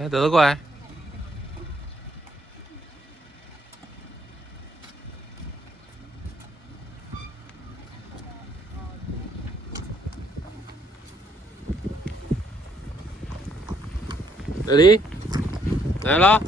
来，德德过来。德里，来了。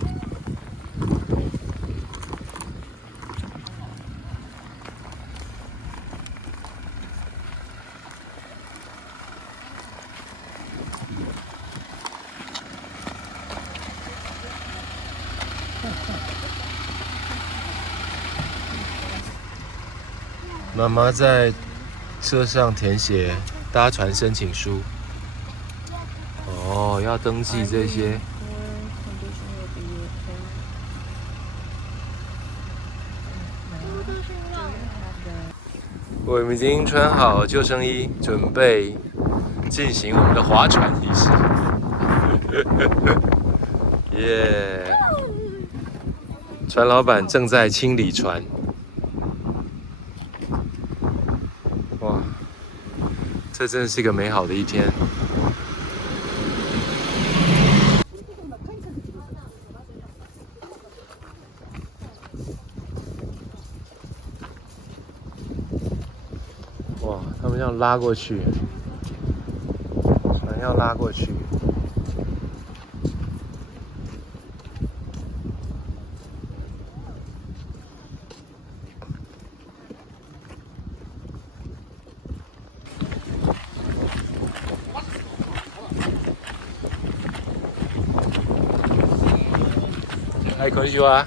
妈妈在车上填写搭船申请书。哦，要登记这些。我们已经穿好救生衣，准备进行我们的划船仪式。耶！船老板正在清理船。哇，这真的是一个美好的一天。哇，他们要拉过去，船要拉过去。はい、こんにちは。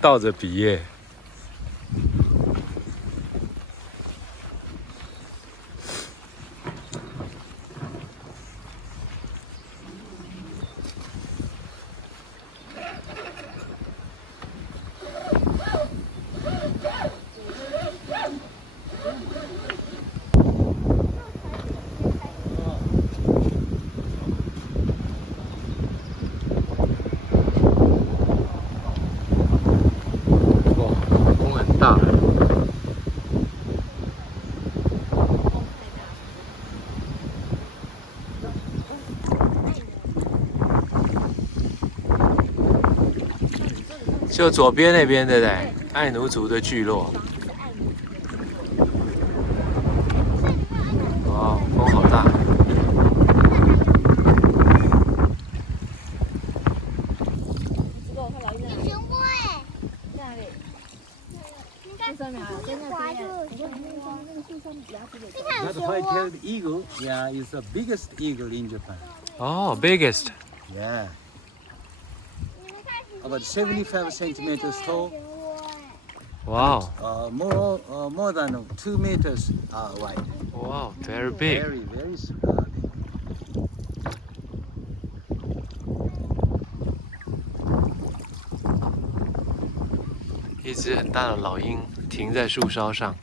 倒着比耶。就左边那边，对不对？爱奴族的聚落。哇，风好大！That white-tailed eagle, yeah, is the biggest eagle in Japan. Oh, biggest. Yeah. About 75 centimeters tall. Wow. More than 2 meters wide. Wow, very big. Very big. 一只很大的老鹰停在树梢上。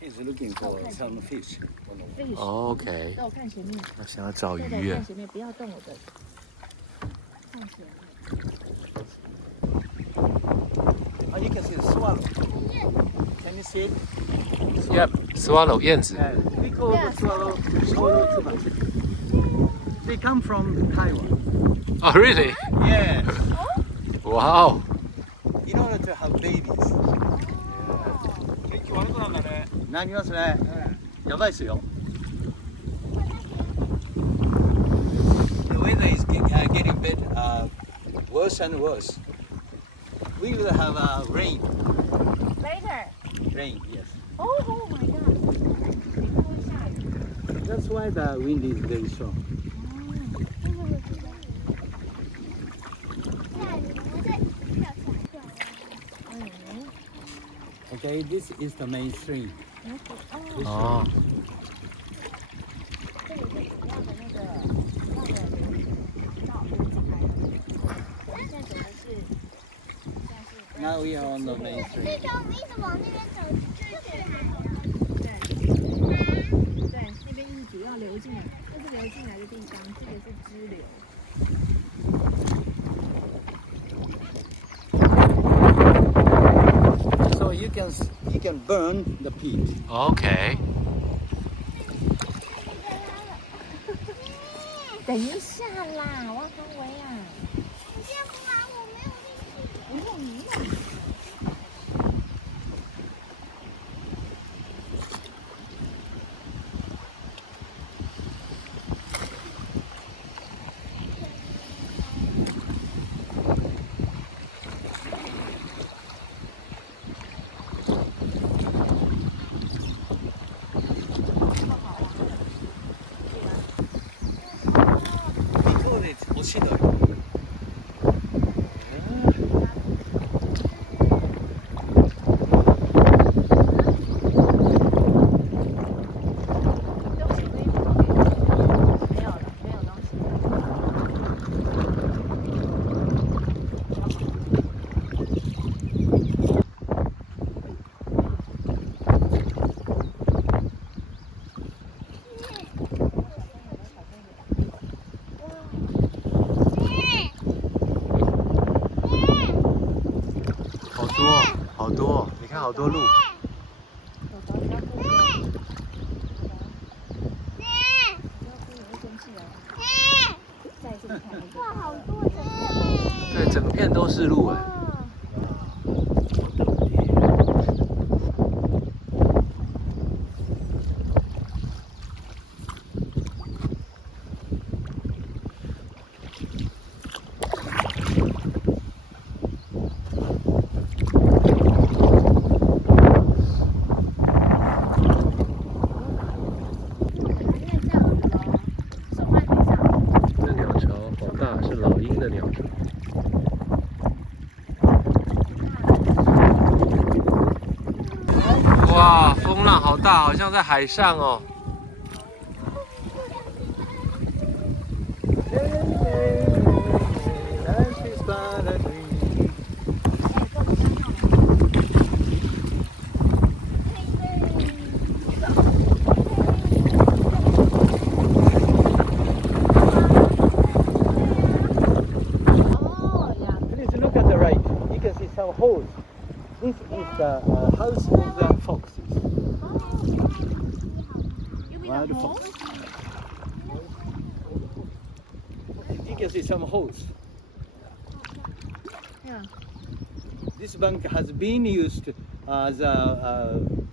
He's looking for some fish. OK。让我看前面。他想要找鱼耶。看前面，不要动我的。看前面。Oh, you can see the swallow. Can you see it? Yep, swallow 燕子。 We call the swallow tuba. They come from Taiwan. Oh, really? Yeah. Wow. In order to have babies. なりますね。やばいですよ。The weather is getting bit, worse and worse. We will have rain. Later. Rain, yes. Oh my god. That's why the wind is very strong. Okay, this is the main stream. 哦。这里是主要的那个绕的道路进来的。我们现在走的是，现在是 Now we are on the main 这 street. 条我们一直往那边走，这是还好。对，那边是主要流进来，这是流进来的地方，这个是支流。 So you can burn the peat. OK，等一下啦，汪涵维啊，你先不玩，我没有力气。不用你用。이거는 멋이다. 东西可以放给没有了，没有东西。好多好多，你看好多路。宝宝你要顾客，你要顾你会生气哦。在这里看那个。哇，好多整个。对，整片都是路哎。这鸟巢好大，是老鹰的鸟巢。哇，风浪好大，好像在海上哦。 哦呀， Please look at the right. You can see some holes. This is the house of the foxes. 右边 Wild 的红 fox. You can see some holes. 呀， This bank has been used as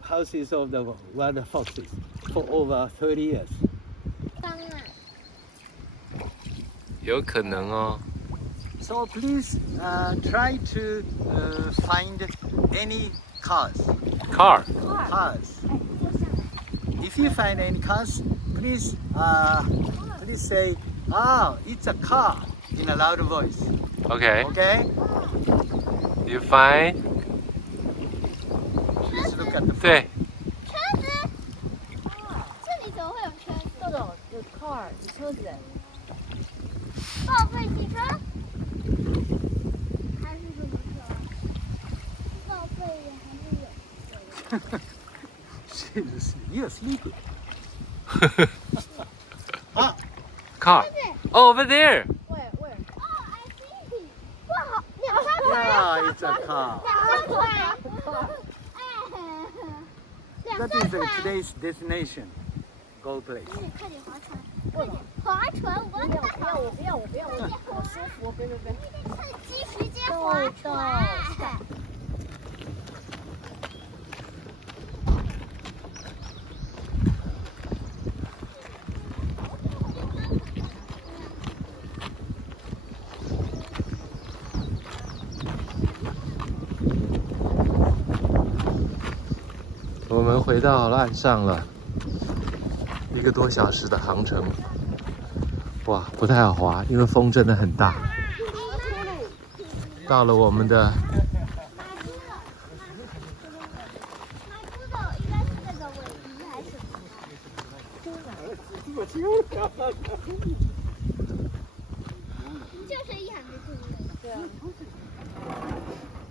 houses of the wild foxes for over 30 years. 当然，有可能哦。 So please try to find any cars. Car， Cars. If you find any cars, please say, "Ah, it's a car" in a loud voice. OK， Okay? You find？ Please look at the 对，车子。这里怎么会有车子？这种有 car 有车子，报废汽车？还是什么车？报废的还是有。 You're sleeping. car。Over there。喂，哦，I see。哇，好，两张船。 Yeah, it's a car. 两张船。哎，两 That 张 is 船。 today's destination. Go place. 快点划船，快点划船，我不要不要，我不要我不要，我好舒服哦，别别别。趁机直接划船。我们回到岸上了，1个多小时的航程。哇，不太好滑，因为风真的很大。到了我们的